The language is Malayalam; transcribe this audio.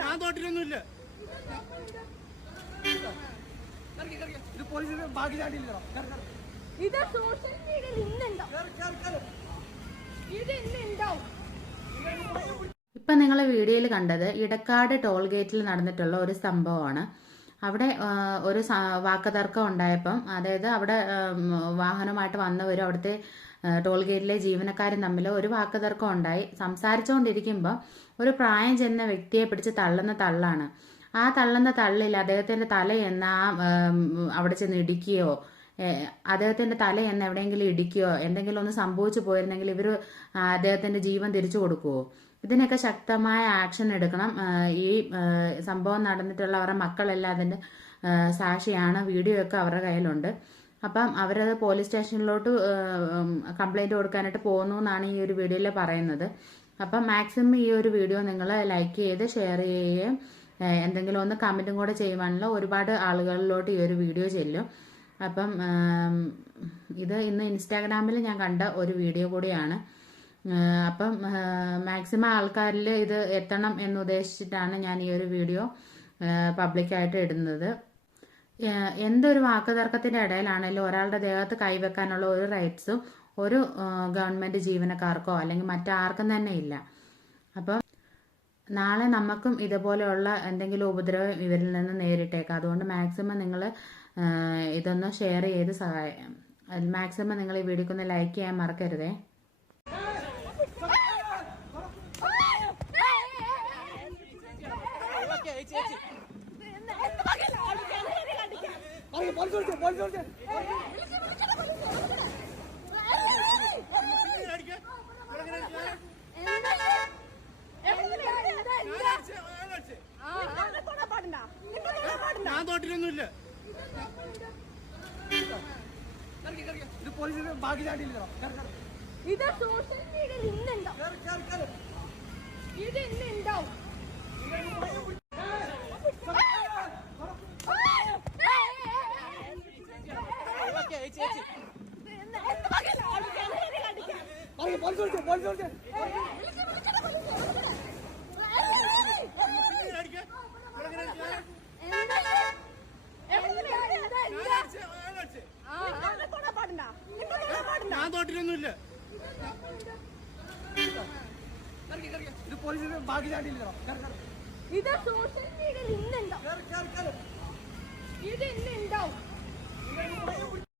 ഞാൻ തോട്ടിലൊന്നുമില്ല ഇത് പോലീസ് ബാക്കി ചാടിയില്ലല്ലോ ഇത് സോഷ്യൽ മീഡിയയിൽ ഇന്നുണ്ടാവും ഇത് ഇന്നുണ്ടാവും ഇപ്പം നിങ്ങൾ വീഡിയോയിൽ കണ്ടത് ഇടക്കാട് ടോൾ ഗേറ്റിൽ നടന്നിട്ടുള്ള ഒരു സംഭവമാണ്. അവിടെ ഒരു വാക്കതർക്കം ഉണ്ടായപ്പം അതായത് അവിടെ വാഹനമായിട്ട് വന്നവരും അവിടുത്തെ ടോൾ ഗേറ്റിലെ ജീവനക്കാരും തമ്മിൽ ഒരു വാക്കുതർക്കം ഉണ്ടായി. സംസാരിച്ചുകൊണ്ടിരിക്കുമ്പോൾ ഒരു പ്രായം ചെന്ന വ്യക്തിയെ പിടിച്ച് തള്ളുന്ന തള്ളാണ്. ആ തള്ളുന്ന തള്ളിൽ അദ്ദേഹത്തിന്റെ തല എന്ന ആ അവിടെ ചെന്ന് ഇടിക്കുകയോ അദ്ദേഹത്തിന്റെ തല എന്ന് എവിടെയെങ്കിലും ഇടിക്കുകയോ എന്തെങ്കിലും ഒന്ന് സംഭവിച്ചു പോയിരുന്നെങ്കിൽ ഇവർ അദ്ദേഹത്തിന്റെ ജീവൻ തിരിച്ചു കൊടുക്കുവോ? ഇതിനൊക്കെ ശക്തമായ ആക്ഷൻ എടുക്കണം. ഈ സംഭവം നടന്നിട്ടുള്ള അവരുടെ മക്കളെല്ലാം അതിന്റെ സാക്ഷിയാണ്. വീഡിയോ ഒക്കെ അവരുടെ കയ്യിലുണ്ട്. അപ്പം അവരത് പോലീസ് സ്റ്റേഷനിലോട്ട് കംപ്ലൈന്റ് കൊടുക്കാനായിട്ട് പോകുന്നു എന്നാണ് ഈ ഒരു വീഡിയോയിൽ പറയുന്നത്. അപ്പം മാക്സിമം ഈ ഒരു വീഡിയോ നിങ്ങൾ ലൈക്ക് ചെയ്ത് ഷെയർ ചെയ്യുകയും എന്തെങ്കിലും ഒന്ന് കമന്റും കൂടെ ചെയ്യുവാനുള്ള ഒരുപാട് ആളുകളിലോട്ട് ഈ ഒരു വീഡിയോ ചെല്ലും. അപ്പം ഇത് ഇന്ന് ഇൻസ്റ്റാഗ്രാമിൽ ഞാൻ കണ്ട ഒരു വീഡിയോ കൂടിയാണ്. അപ്പം മാക്സിമം ആൾക്കാരിൽ ഇത് എത്തണം എന്ന് ഉദ്ദേശിച്ചിട്ടാണ് ഞാൻ ഈ ഒരു വീഡിയോ പബ്ലിക്കായിട്ട് ഇടുന്നത്. എന്തൊരു വാക്കുതർക്കത്തിന്റെ ഇടയിലാണെങ്കിലും ഒരാളുടെ ദേഹത്ത് കൈവെക്കാനുള്ള ഒരു റൈറ്റ്സും ഒരു ഗവൺമെന്റ് ജീവനക്കാർക്കോ അല്ലെങ്കിൽ മറ്റാർക്കും തന്നെ ഇല്ല. അപ്പം നാളെ നമുക്കും ഇതുപോലെയുള്ള എന്തെങ്കിലും ഉപദ്രവം ഇവരിൽ നിന്ന് നേരിട്ടേക്കാം. അതുകൊണ്ട് മാക്സിമം നിങ്ങൾ ഇതൊന്ന് ഷെയർ ചെയ്ത് സഹായം മാക്സിമം നിങ്ങൾ ഈ വീഡിയോക്ക് ഒന്ന് ലൈക്ക് ചെയ്യാൻ മറക്കരുതേ പോലീസ് വിളിച്ചു പോലീസ് വിളിച്ചു ഞാൻ തോട്ടിലൊന്നുമില്ല ഇത് പോലീസിന് ബാക്കി ചാണ്ടിയില്ലോ ഇത് സോഷ്യൽ മീഡിയയിൽ ഇന്നുണ്ടാവും ഇത് ഇന്നുണ്ടാവും പോലീസ് വിളിച്ചു പോലീസ് വിളിച്ചു ഞാൻ തോട്ടിലൊന്നുമില്ല ഇത് പോലീസിന് ബാക്കി ചാണ്ടിയില്ലോ ഇത് സോഷ്യൽ മീഡിയയിൽ ഇന്നുണ്ടാവും. ഇത് ഇന്നുണ്ടാവും.